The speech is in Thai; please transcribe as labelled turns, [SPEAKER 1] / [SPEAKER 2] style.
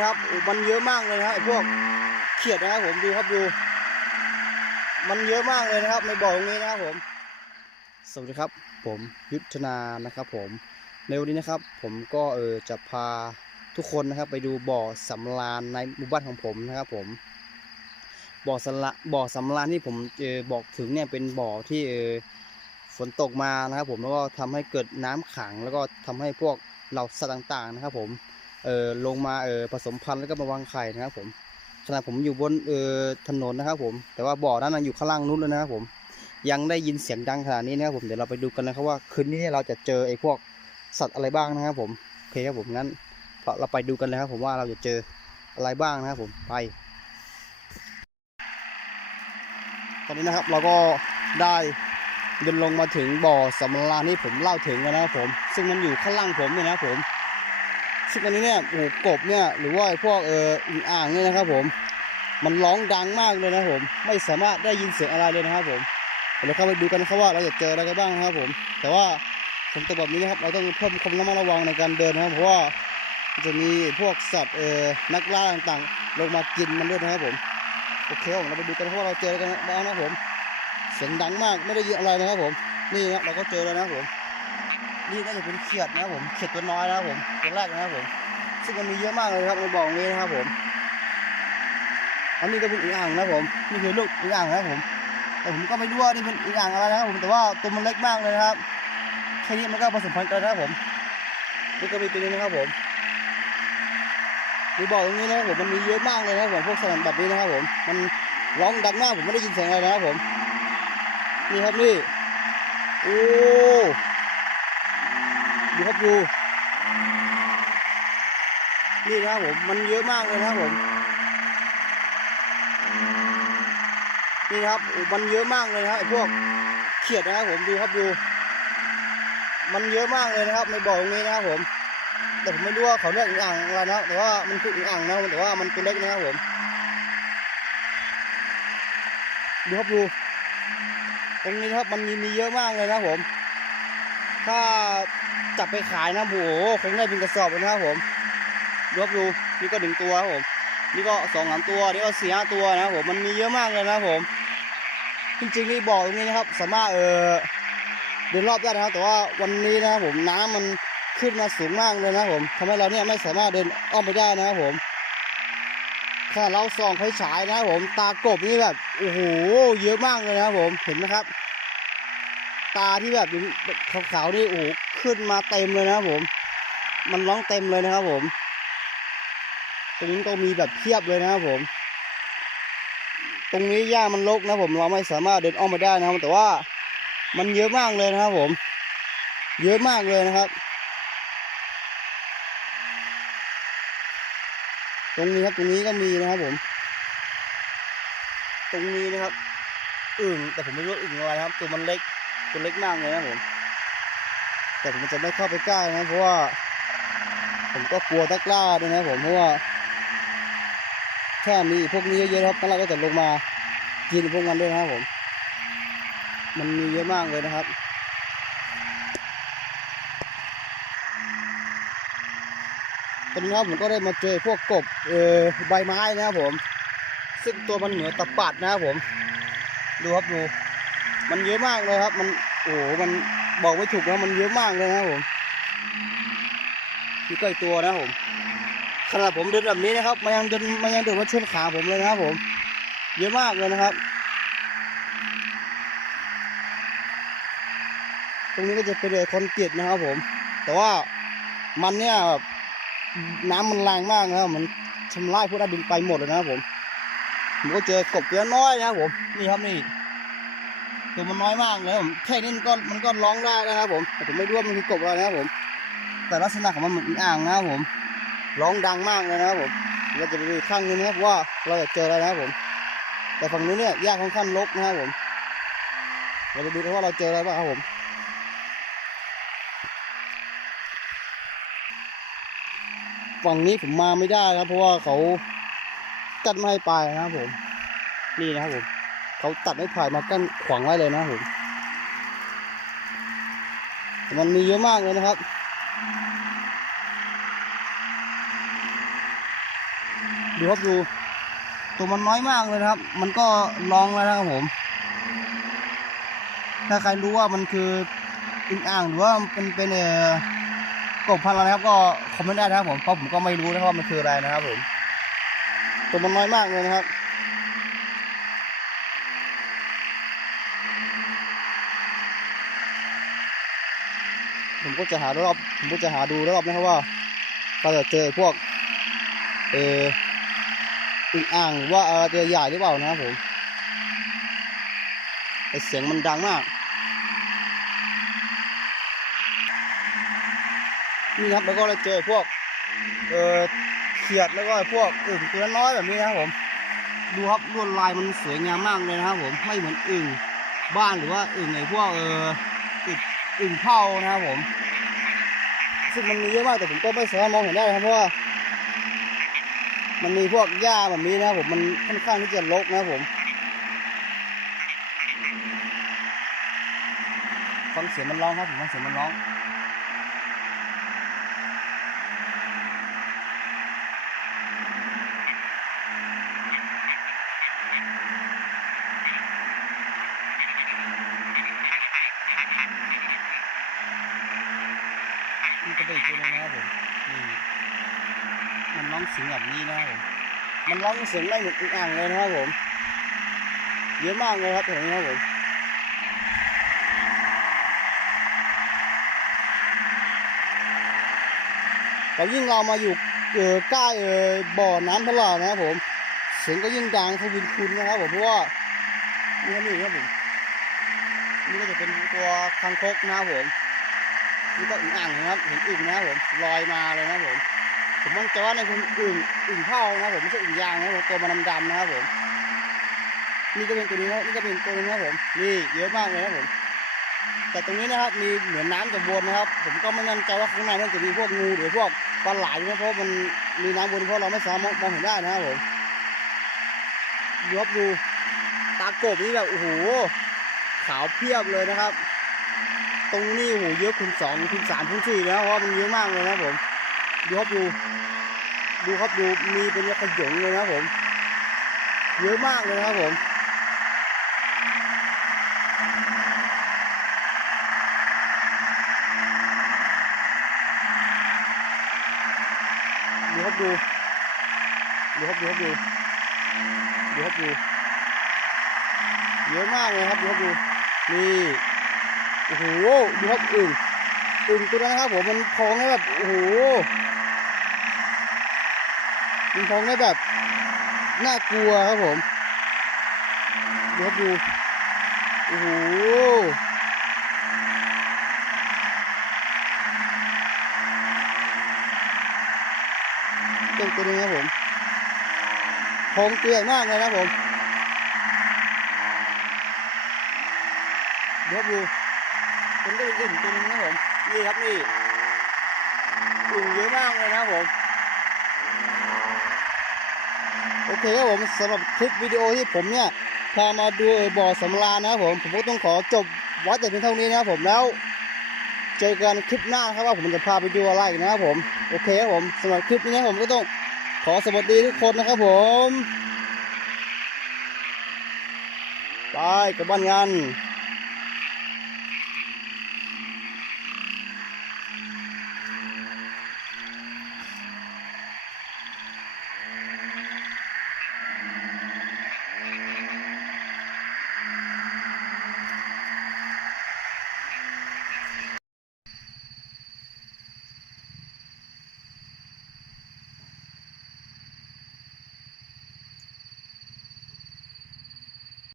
[SPEAKER 1] นะครับมันเยอะมากเลยนะไอ้พวกเขียดนะครับผมดูครับดู มันเยอะมากเลยนะครับในบ่อตรงนี้นะครับผม สวัสดีครับ ผมยุทธนานะครับ ผมในวันนี้นะครับ ผมก็เออจะพาทุกคนนะครับ ไปดูบ่อสำราญในหมู่บ้านของผมนะครับ ผมบ่อสำราบ่อสำราญที่ผมเออบอกถึงเนี่ยเป็นบ่อที่เออฝนตกมานะครับ ผมแล้วก็ทำให้เกิดน้ำขัง แล้วก็ทำให้พวกเหล่าสัตว์ต่างๆนะครับ ผม เออลงมาเออผสมพันธุ์แล้วก็มาวางไข่นะครับผมขณะผมอยู่บนเออถนนนะครับผม แต่ว่าบ่อนั้นอยู่ข้างล่างนู้นเลยนะครับผม ยังได้ยินเสียงดังขนาดนี้นะครับผม เดี๋ยวเราไปดูกันนะครับว่าคืนนี้เนี่ยเราจะเจอไอ้พวกสัตว์อะไรบ้างนะครับผม โอเคครับผมงั้นเราไปดูกันเลยครับผมว่าเราจะเจออะไรบ้างนะครับผมไป ตอนนี้นะครับเราก็ได้เดินลงมาถึงบ่อสำราญที่ผมเล่าถึงแล้วนะครับผม ซึ่งมันอยู่ข้างล่างผมเนี่ยนะครับผม ซึ่งตอนนี้เนี่ยโอ้โหกบเนี่ยหรือว่าพวกเอออึ่งอ่างเนี่ยนะครับ ผมมันร้องดังมากเลยนะผม ไม่สามารถได้ยินเสียงอะไรเลยนะครับผมเดี๋ยวเราเข้าไปดูกันนะครับว่าเราจะเจออะไรกันบ้างนะครับผม แต่ว่าฝนตกแบบนี้นะครับเราต้องเพิ่มความระมัดระวังในการเดินนะครับ เพราะว่าจะมีพวกสัตว์เอ่อนักล่าต่างๆ ลงมากินมันด้วยนะครับผมโอเคผมเราไปดูกันนะครับว่าเราเจออะไรกันบ้างนะครับผม เสียงดังมากไม่ได้ยินอะไรนะครับผม นี่นะเราก็เจอแล้วนะครับผม นี่น่าจะเป็นเขียดนะครับผมเขียดตัวน้อยนะครับผมตัวแรกนะครับผม ซึ่งมันมีเยอะมากเลยครับในบ่อนี้นะครับผมอันนี้ก็เป็นอึ่งอ่างนะผมนี่คือลูกอึ่งอ่างนะครับผม แต่ผมก็ไม่รู้ว่านี่เป็นอึ่งอ่างอะไรนะครับผมแต่ว่าตัวมันเล็กมากเลยนะครับแค่นี้มันก็ผสมพันธุ์กันนะครับผมนี่ก็มีตัวนี้นะครับผมมีบ่อตรงนี้นะครับผมมันมีเยอะมากเลยนะครับผมพวกสนามแบบนี้นะครับผม มันร้องดังมากผมไม่ได้ยินเสียงอะไรนะครับผม นี่ครับนี่ โอ้ ดูครับดูนี่นะครับผมมันเยอะมากเลยนะครับผมนี่ครับมันเยอะมากเลยนะครับไอ้พวกเขียดนะครับผมดูครับดู มันเยอะมากเลยนะครับในบ่อตรงนี้นะครับผม แต่ผมไม่รู้ว่าเขาเรียกอึ่งอ่างอะไรนะแต่ว่ามันคืออึ่งอ่างนะแต่ว่ามันตัวเล็กนะครับผมดูครับดูตรงนี้ครับมันมีมีเยอะมากเลยนะครับผม ถ้า จับไปขายนะโอ้โหคงได้เป็นกระสอบเลยนะครับผมดูครับดูนี่ก็หนึ่งตัวครับผม นี่ก็สองสามตัวนี่ก็สี่ห้าตัวนะครับผมมันมีเยอะมากเลยนะครับผม จริงๆนี่บ่อตรงนี้นะครับ สามารถเออเดินรอบได้นะครับ แต่ว่าวันนี้นะครับผมน้ำมันขึ้นมาสูงมากเลยนะครับผมทำให้เราเนี่ยไม่สามารถเดินอ้อมไปได้นะครับผมถ้าเราส่องไฟฉายนะครับผม ตากบนี่แบบโอ้โหเยอะมากเลยนะครับผมเห็นไหมครับ ตาที่แบบขาวๆนี่โอ้โหขึ้นมาเต็มเลยนะครับผม มันร้องเต็มเลยนะครับผมตรงนี้ก็มีแบบเพียบเลยนะครับผม ตรงนี้หญ้ามันรกนะผมเราไม่สามารถเดินอ้อมไปได้นะครับ แต่ว่ามันเยอะมากเลยนะครับผม เยอะมากเลยนะครับ ตรงนี้ครับตรงนี้ก็มีนะครับผม ตรงนี้นะครับอึ่งแต่ผมไม่รู้อึ่งอะไรครับ ตัวมันเล็ก ตัวเล็กมากเลยนะผม แต่ผมจะไม่เข้าไปใกล้นะ เพราะว่า ผมก็กลัวตะกร้าด้วยนะผมเพราะว่าถ้ามีพวกนี้เยอะๆครับเราก็จะลงมากินพวกมันด้วยนะครับผม มันมีเยอะมากเลยนะครับตอนนี้ครับผมก็ได้มาเจอพวกกบเออใบไม้นะครับผม ซึ่งตัวมันเหมือนตะปัดนะครับผม ดูครับดู มันเยอะมากเลยครับ มันโอ้โหมันบอกไม่ถูกนะมันเยอะมากเลยนะผมที่ใกล้ตัวนะผมขนาดผมเดินแบบนี้นะครับมันยังเดินมันยังเดินมาชนขาผมเลยนะครับผม เยอะมากเลยนะครับ ตรงนี้ก็จะเป็นคอนกรีตนะครับผม แต่ว่ามันเนี่ยแบบน้ำมันแรงมากนะครับมันทำลายพวกนักบินไปหมดเลยนะครับผมผมก็เจอกบตัวน้อยนะครับผมนี่ครับนี่ ตัวมันน้อยมากเลยผมแค่นี้มันก็มันก็ร้องได้นะครับผมแต่ผมไม่รู้ว่ามันคือกบอะไรนะครับผม แต่ลักษณะของมันเหมือนอ่างนะครับผม ร้องดังมากเลยนะครับผมเราจะไปดูข้างนึงนะครับว่าเราจะเจออะไรนะครับผม แต่ฝั่งนู้นเนี่ยหญ้าค่อนข้างรกนะครับผมเราไปดูกันว่าเราเจออะไรบ้างครับผมฝั่งนี้ผมมาไม่ได้นะครับ เพราะว่าเขากั้นไม่ให้ไปนะครับผม นี่นะครับผม เขาตัดไม้ไผ่มากั้นขวางไว้เลยนะผมมันมีเยอะมากเลยนะครับดูครับดูตัวมันน้อยมากเลยนะครับ มันก็ลองแล้วนะครับผม ถ้าใครรู้ว่ามันคืออึ่งอ่างหรือว่ามันเป็นเป็นเอ่อกบพันธุ์อะไรครับ ก็คอมเมนต์ได้นะครับผมเพราะผมก็ไม่รู้นะครับว่ามันคืออะไรนะครับผม ตัวมันน้อยมากเลยนะครับ ผมก็จะหารอบผมก็จะหาดูรอบนะครับว่าเราจะเจอพวกเอออึ่งอ่างหรือว่าอะไรตัวใหญ่หรือเปล่านะครับผมแต่เสียงมันดังมาก นี่ครับแล้วก็เราเจอพวกเออเขียดแล้วก็พวกอึ่งตัวน้อยแบบนี้นะครับผมดูครับลวดลายมันสวยงามมากเลยนะครับผมไม่เหมือนอึ่งบ้านหรือว่าอึ่งไอพวกเอออึ่ง อึ่งเผานะครับผม ซึ่งมันมีเยอะมากแต่ผมก็ไม่สามารถมองเห็นได้นะครับเพราะว่ามันมีพวกหญ้าแบบนี้นะครับผมมันค่อนข้างที่จะรกนะครับผมฟังเสียงมันร้องครับผมฟังเสียงมันร้อง นี่ก็เป็นอีกตัวนึงนะครับผมนี่มันร้องเสียงแบบนี้นะครับผมมันร้องเสียงไม่เหมือนอึ่งอ่างเลยนะครับผมเยอะมากเลยครับตรงนี้ครับผมแล้วยิ่งเรามาอยู่เออใกล้เออบ่อน้ำทะเลนะครับผม เสียงก็ยิ่งดังทวีคุณนะครับผมเพราะว่านี่ครับนี่ครับผมนี่ก็จะเป็นตัวคางคกนะครับผม นี่ก็อึ่งอ่างนะครับ เห็นอึ่งนะครับผมลอยมาเลยนะครับผม ผมมั่นใจว่าในคืออึ่งอึ่งเผานะครับผมไม่ใช่อึ่งยางนะครับผมตัวมันดำๆนะครับผมนี่ก็เป็นตัวนี้นะครับนี่ก็เป็นตัวนึงนะครับผมนี่เยอะมากเลยนะครับผม แต่ตรงนี้นะครับมีเหมือนน้ำจะวนนะครับ ผมก็ไม่มั่นใจว่าข้างในมันจะมีพวกงูหรือพวกปลาไหลนะเพราะมันมีน้ำวนเพราะเราไม่สามารถมองเห็นได้นะครับผมดูครับดูตากบนี่แบบโอ้โหขาวเพียบเลยนะครับ ตรงนี้โหเยอะคูณสองคูณสามคูณสี่นะเพราะมันเยอะมากเลยนะผมดูครับดูดูครับดูมีเป็นขยงเลยนะผม เยอะมากเลยนะครับผมดูครับดูดูครับดูครับดูดูครับดูเยอะมากเลยครับดูครับดูนี่ โอ้โหดูครับอึ่งอึ่งตัวนั้นครับผมมันพองได้แบบโอ้โหมันพองได้แบบน่ากลัวครับผมดูครับดูโอ้โหตัวตัวนึงครับผมพองตัวใหญ่มากเลยนะผมดูครับดู มันก็เป็นอึ่งตัวนึงนะครับผมนี่ครับนี่อึ่งเยอะมากเลยนะครับผมโอเคครับผมสำหรับคลิปวิดีโอที่ผมเนี่ยพามาดูบ่อสำราญนะครับผมผมก็ต้องขอจบไว้แต่เพียงเท่านี้นะครับผมแล้ว เจอกันคลิปหน้านะครับว่าผมจะพาไปดูอะไรนะครับผมโอเคครับผมสำหรับคลิปนี้นะครับผมก็ต้องขอสวัสดีทุกคนนะครับผมไปกลับบ้านกัน